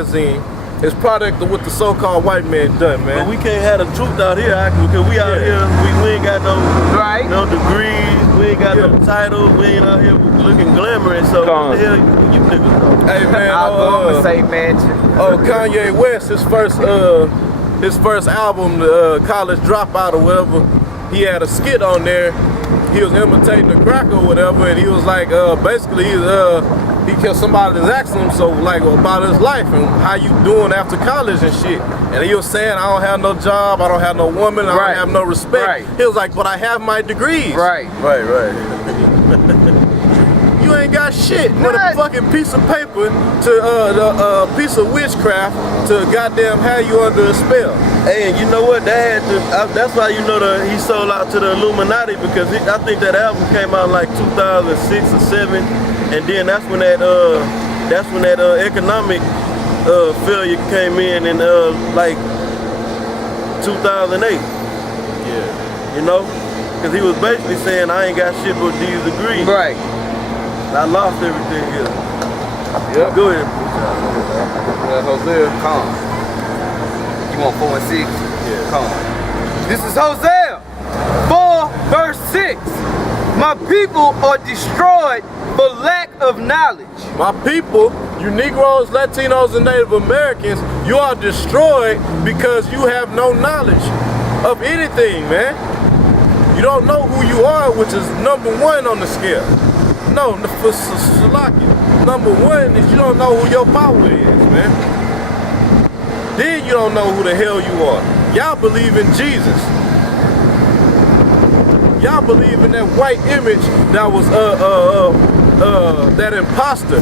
magazine is product of what the so-called white man done, man. But we can't have the truth out here, because we out here, we ain't got no degrees, we ain't got no titles, we ain't out here looking glamorous, so what the hell you niggas know? Hey man, I'll go say mansion. Oh, Kanye West, his first album, College Dropout or whatever, he had a skit on there. He was imitating the crack or whatever, and he was like, basically, he killed somebody that's asking him about his life and how you doing after college and shit. And he was saying, I don't have no job, I don't have no woman, I don't have no respect. He was like, but I have my degrees. Right. You ain't got shit but a fucking piece of paper to a piece of witchcraft to goddamn have you under a spell. Hey, and you know what? That's why you know he sold out to the Illuminati, because I think that album came out like 2006 or 7, and then that's when that economic failure came in like 2008. Yeah. You know, because he was basically saying I ain't got shit but these degrees. Right. I lost everything here. Yep. Go ahead. Hosea. Calm. You want 4 and 6? Yeah. Calm. This is Hosea 4 verse 6. My people are destroyed for lack of knowledge. My people, you Negroes, Latinos, and Native Americans, you are destroyed because you have no knowledge of anything, man. You don't know who you are, which is number 1 on the scale. No, for Salaki, number 1 is you don't know who your power is, man. Then you don't know who the hell you are. Y'all believe in Jesus. Y'all believe in that white image that was that imposter.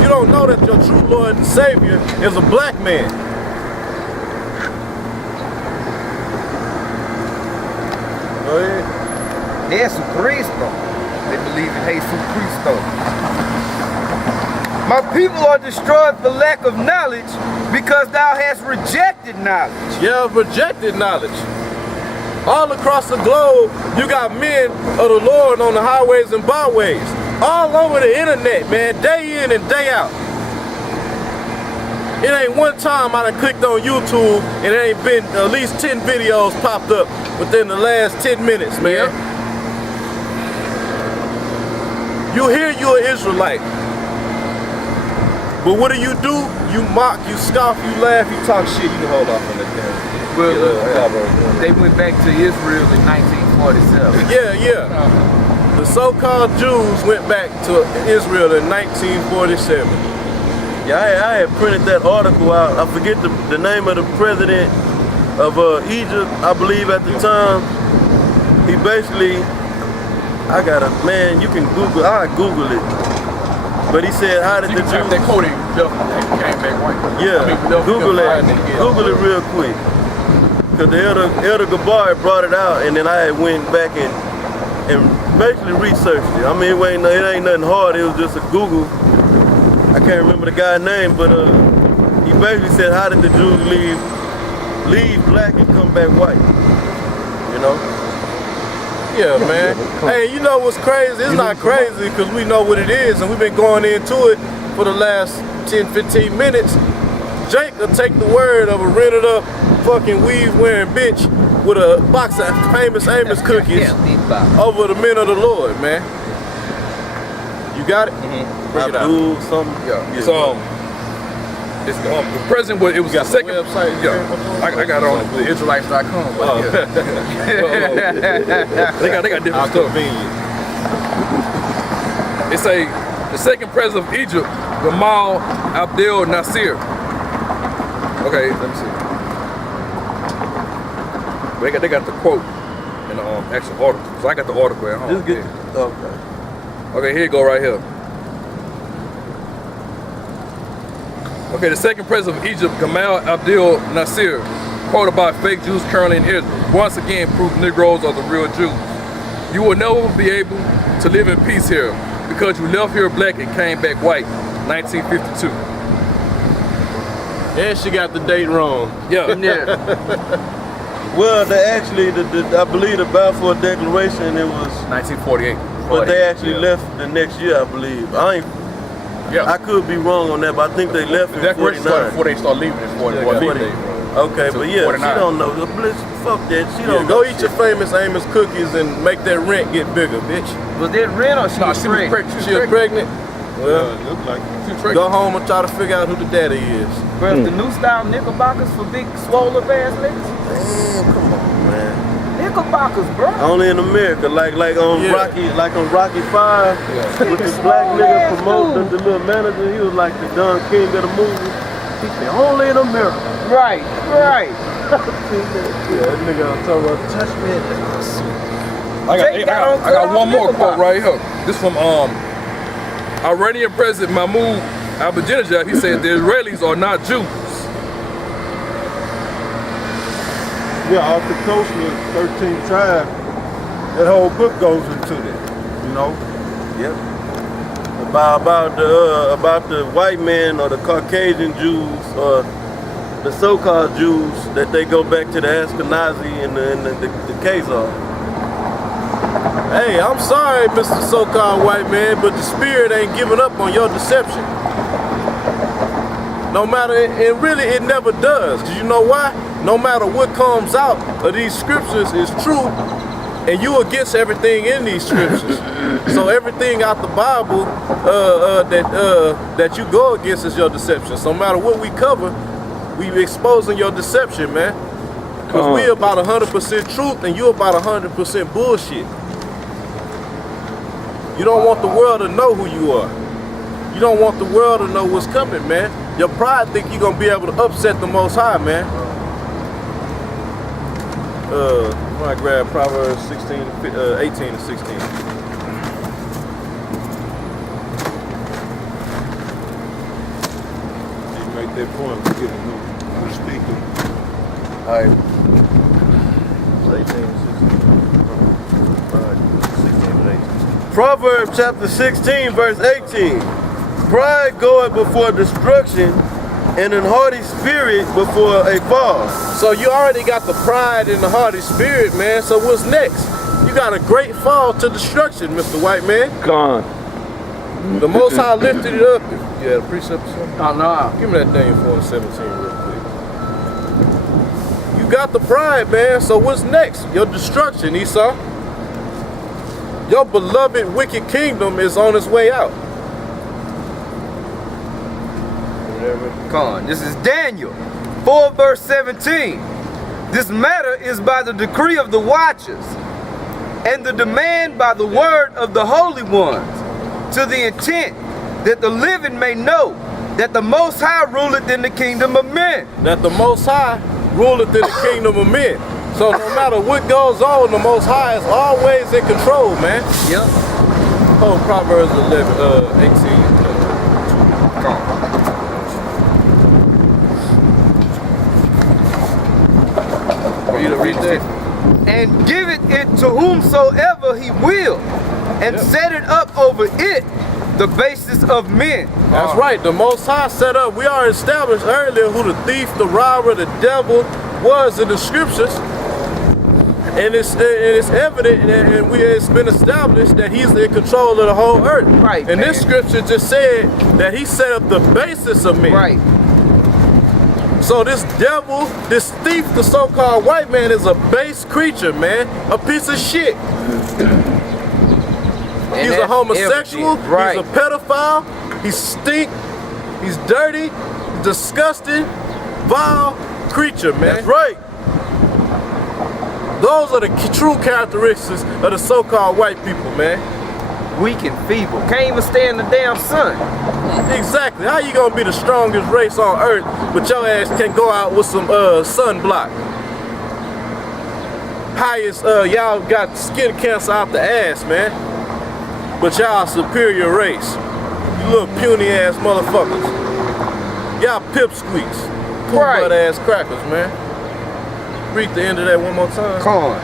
You don't know that your true Lord and Savior is a black man. Oh yeah. Jesus Cristo. They believe in Jesus Cristo. My people are destroyed for lack of knowledge, because thou hast rejected knowledge. Yeah, rejected knowledge. All across the globe, you got men of the Lord on the highways and byways. All over the internet, man, day in and day out. It ain't one time I done clicked on YouTube and it ain't been at least 10 videos popped up within the last 10 minutes, man. Yeah. You hear you an Israelite, but what do? You mock, you scoff, you laugh, you talk shit. You can hold off on that thing. Well, they went back to Israel in 1947. Yeah. The so-called Jews went back to Israel in 1947. Yeah, I had printed that article out. I forget the name of the president of Egypt, I believe at the time. He basically, man, you can Google, I'll Google it. But he said, how did the Jews... That Cody came back white. Yeah, Google it real quick. Because the Elder Gabar brought it out, and then I went back and basically researched it. I mean, it ain't nothing hard, it was just a Google. I can't remember the guy's name, but he basically said, how did the Jews leave black and come back white? You know? Yeah, man. Hey, you know what's crazy? It's not crazy because we know what it is and we've been going into it for the last 10, 15 minutes. Jake will take the word of a rented up fucking weave-wearing bitch with a box of famous Amos cookies over the men of the Lord, man. You got it? Bring it out. Something. Yeah. So, it's the president, it was the second website. Yeah, I got it on the Israelites.com. They got different stuff. It say the second president of Egypt, Gamal Abdel Nasser. Okay, let me see. They got the quote in the actual article. So I got the article at home. Okay, here you go right here. Okay, the second president of Egypt, Gamal Abdel Nasser, quoted by fake Jews currently in Israel, once again proved Negroes are the real Jews. You will never be able to live in peace here because you left here black and came back white, 1952. And she got the date wrong. Yeah. Well, I believe the Balfour Declaration, it was 1948. But they actually left the next year, I believe. I Yeah. I could be wrong on that, but I think they left in That question started 49. before they start leaving. It's 41. Okay, but yeah, 49. she don't know. Fuck that. She don't Go know eat shit. your famous Amos cookies and make that rent get bigger, bitch. Was that rent or she Nah, was she was pregnant? pregnant. She was pregnant? Well, Look like She was go pregnant. home and try to figure out who the daddy is. Bro, the new style Knickerbockers for big swole up ass niggas? damn, come on, man. Knickerbockers, bro. Only in America, like on Yeah. Rocky 5, with the black Small nigga ass promoting dude. the little manager. He was like the Don King of the movie. He said, only in America. Right, right. Yeah, that nigga I'm talking about, touch me. I got one more quote right here. This from Iranian President Mahmoud Ahmadinejad. He said the Israelis are not Jews. Yeah, off the coast with 13 tribes, that whole book goes into that, you know? Yep. About the white men or the Caucasian Jews or the so-called Jews that they go back to the Ashkenazi and the Khazar. Hey, I'm sorry, Mr. So-called white man, but the spirit ain't giving up on your deception. No matter, and really it never does. Cause you know why? No matter what comes out of these scriptures is true, and you against everything in these scriptures. So everything out the Bible that you go against is your deception. So no matter what we cover, we exposing your deception, man. Cause we about 100% truth and you about 100% bullshit. You don't want the world to know who you are. You don't want the world to know what's coming, man. Your pride think you're gonna be able to upset the Most High, man. I'm gonna grab Proverbs 18 and 16. You make that point, we get a new speaker. All right. 18 and 16. 16 and 18. Proverbs chapter 16, verse 18. Pride goeth before destruction, and an haughty spirit before a fall. So you already got the pride and the haughty spirit, man. So what's next? You got a great fall to destruction, Mr. White Man. Gone. The Most High lifted it up. You had a precept or something? Oh, no. Give me that thing 4:17 real quick. You got the pride, man. So what's next? Your destruction, Esau. Your beloved wicked kingdom is on its way out. Come on. This is Daniel 4 verse 17. This matter is by the decree of the watchers and the demand by the word of the holy ones, to the intent that the living may know that the Most High ruleth in the kingdom of men. That the Most High ruleth in the kingdom of men. So no matter what goes on, the Most High is always in control, man. Yep. Oh, Proverbs 18. Come on. You to read that? And give it to whomsoever he will, and set it up over it the basis of men. That's right. The Most High set up. We are established earlier who the thief, the robber, the devil was in the scriptures. And it's evident, and it's been established that he's in control of the whole earth. Right, And man. this scripture just said that he set up the basis of men. Right. So this devil, this thief, the so-called white man is a base creature, man. A piece of shit. And He's a that's homosexual. evident. Right. He's a pedophile. He stink. He's dirty. Disgusting. Vile creature, man. That's right. Those are the true characteristics of the so-called white people, man. Weak and feeble. Can't even stand the damn sun. Exactly. How you gonna be the strongest race on earth, but your ass can go out with some sunblock? Highest, y'all got skin cancer out the ass, man. But y'all superior race. You little puny ass motherfuckers. Y'all pipsqueaks. Cool Right. butt ass crackers, man. Read the end of that one more time. Come on.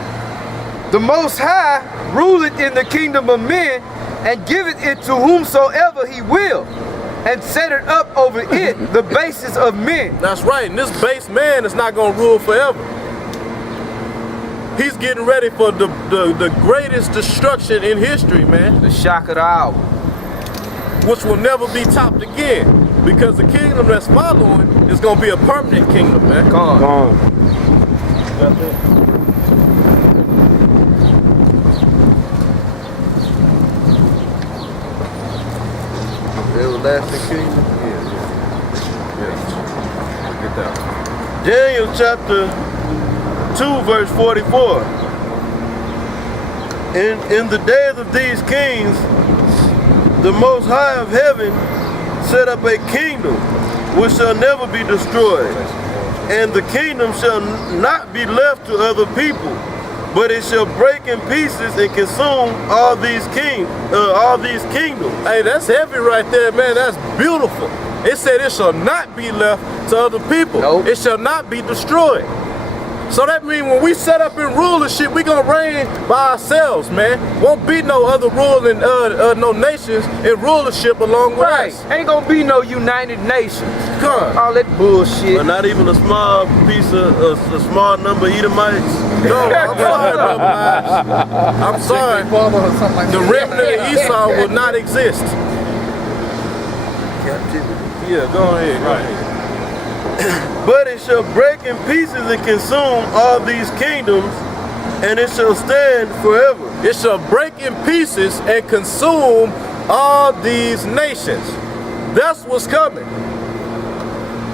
The Most High ruleth in the kingdom of men, and giveth it to whomsoever he will, and set it up over it the basis of men. That's right, and this base man is not gonna rule forever. He's getting ready for the greatest destruction in history, man. The shock of the hour. which will never be topped again. Because the kingdom that's following is gonna be a permanent kingdom, man. Gone. Everlasting kingdom. Yeah. Get that. Daniel chapter 2 verse 44. In the days of these kings, the Most High of heaven set up a kingdom which shall never be destroyed, and the kingdom shall not be left to other people, but it shall break in pieces and consume all these kingdoms. Hey, that's heavy right there, man. That's beautiful. It said it shall not be left to other people. Nope. It shall not be destroyed. So that means when we set up in rulership, we gonna reign by ourselves, man. Won't be no other ruling, no nations in rulership along with Right. us. Ain't gonna be no United Nations. Come. All that bullshit. But not even a small piece of, a small number of Edomites. No, I'm sorry, brother. I'm sorry. The remnant of Esau will not exist. Yeah, go ahead. Right. But it shall break in pieces and consume all these kingdoms, and it shall stand forever. It shall break in pieces and consume all these nations. That's what's coming.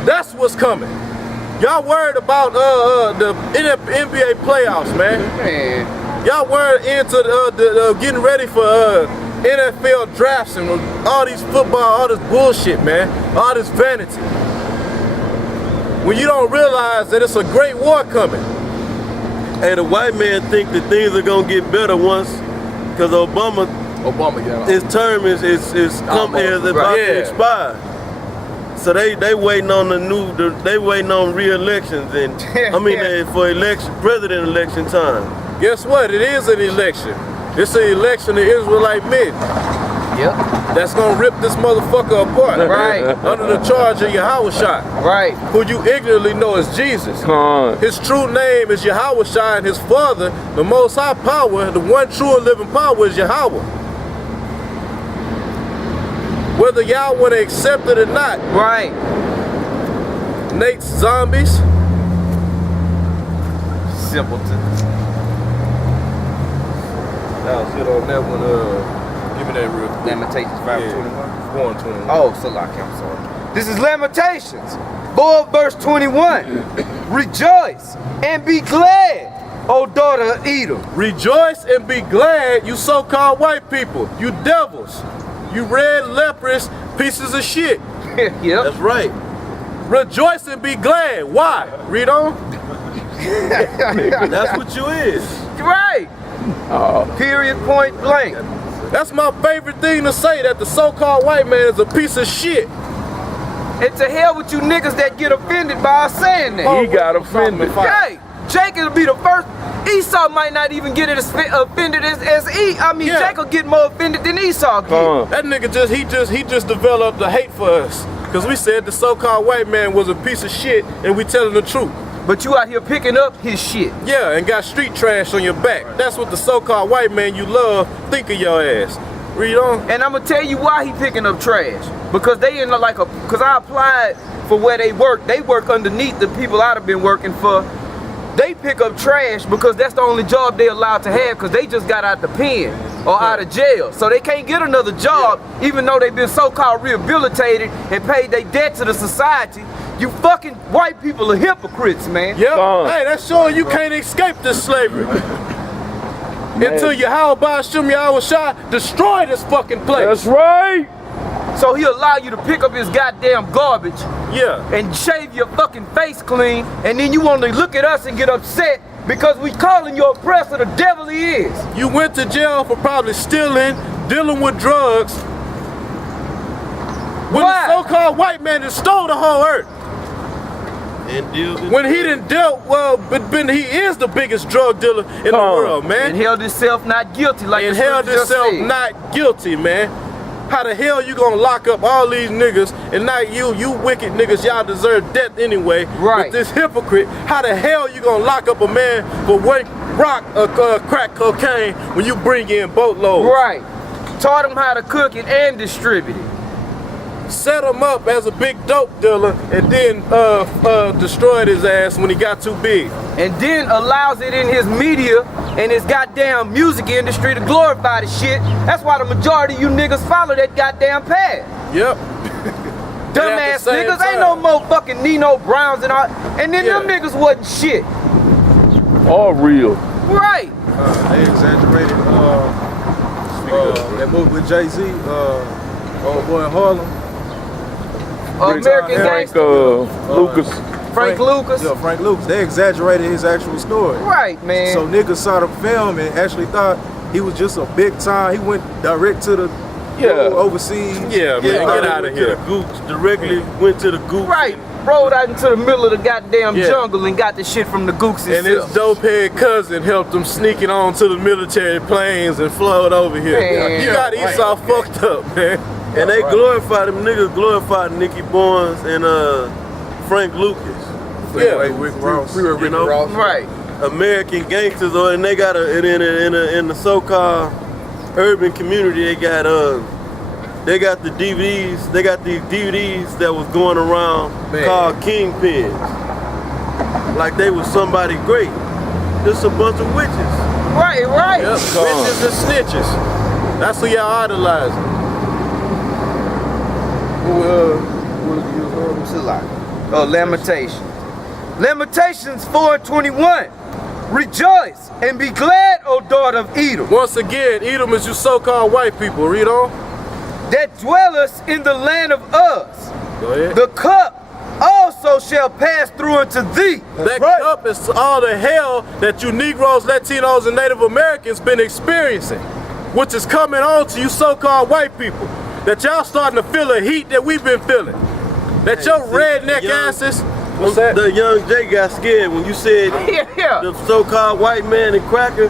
That's what's coming. Y'all worried about the NBA playoffs, man. Man. Y'all worried into the getting ready for NFL drafts and all these football, all this bullshit, man. All this vanity. When you don't realize that it's a great war coming. Hey, the white man think that things are gonna get better once, because Obama, yeah. his term is about to expire. So they waiting on they waiting on re-elections and for president election time. Guess what? It is an election. It's an election of Israelite men. Yep. That's gonna rip this motherfucker apart. Right. Under the charge of Yahushua. Right. Who you ignorantly know as Jesus. His true name is Yahushua, and his father, the most high power, the one true and living power, is Yahweh. Whether y'all want to accept it or not. Right. Nate's zombies. Simpletons. I'll sit on that one. Give me that real quick. Lamentations 5:21. 1:21. Oh, Salaki, I'm sorry. This is Lamentations 4 verse 21. Rejoice and be glad, O daughter of Edom. Rejoice and be glad, you so-called white people, you devils, you red leprous pieces of shit. Yep. That's right. Rejoice and be glad. Why? Read on. That's what you is. Right. Period, point blank. That's my favorite thing to say, that the so-called white man is a piece of shit. And to hell with you niggas that get offended by us saying that. He got offended. Hey, Jacob will be the first. Esau might not even get as offended as Jacob get more offended than Esau get. That nigga he just developed a hate for us. Cause we said the so-called white man was a piece of shit and we telling the truth. But you out here picking up his shit. Yeah, and got street trash on your back. That's what the so-called white man you love think of your ass. Read on. And I'm gonna tell you why he picking up trash. Because they in like cause I applied for where they work. They work underneath the people I'd have been working for. They pick up trash because that's the only job they allowed to have, because they just got out the pen or out of jail. So they can't get another job even though they've been so-called rehabilitated and paid their debt to the society. You fucking white people are hypocrites, man. Yep. Hey, that's showing you can't escape this slavery. Until Yahweh Shem Yahushua destroy this fucking place. That's right. So he allow you to pick up his goddamn garbage. Yeah. And shave your fucking face clean, and then you want to look at us and get upset because we calling your oppressor the devil he is. You went to jail for probably stealing, dealing with drugs. When the so-called white man that stole the whole earth. When he didn't dealt he is the biggest drug dealer in the world, man. And held himself not guilty, like and held himself not guilty, man. How the hell you gonna lock up all these niggas and not you wicked niggas, y'all deserve death anyway. Right. With this hypocrite, how the hell you gonna lock up a man for one rock crack cocaine when you bring in boatloads? Right. Taught him how to cook it and distribute it. set him up as a big dope dealer, and then destroyed his ass when he got too big. And then allows it in his media and his goddamn music industry to glorify the shit. That's why the majority of you niggas follow that goddamn path. Yep. Dumbass niggas, ain't no more fucking Nino Browns and all. And then them niggas wasn't shit. All real. Right. They exaggerated that movie with Jay-Z, old boy in Harlem. American Gangster. Lucas. Frank Lucas. Yeah, Frank Lucas. They exaggerated his actual story. Right, man. So niggas saw the film and actually thought he was just a big time. He went direct to the overseas. Yeah, man, get out of here. To the Gooks, directly went to the Gooks. Right. Rode out into the middle of the goddamn jungle and got the shit from the Gooks and his dope-head cousin helped him sneak it on to the military planes and float over here. Man. You got Esau fucked up, man. And they glorified them niggas, glorified Nicky Barnes and Frank Lucas. Rick Ross. You know? Right. American gangsters, and they got in the so-called urban community. They got the DVDs. They got these DVDs that was going around called Kingpins. Like they was somebody great. Just a bunch of witches. Right, right. Yep. Witches and snitches. That's who y'all idolizing. Lamentations. Lamentations 4:21. Rejoice and be glad, O daughter of Edom. Once again, Edom is you so-called white people. Read on. That dwelleth in the land of Uz. Go ahead. The cup also shall pass through unto thee. That cup is all the hell that you Negroes, Latinos, and Native Americans been experiencing, which is coming on to you so-called white people. That y'all starting to feel the heat that we've been feeling. That your redneck asses. What's that? The young Jay got scared when you said the so-called white man and cracker.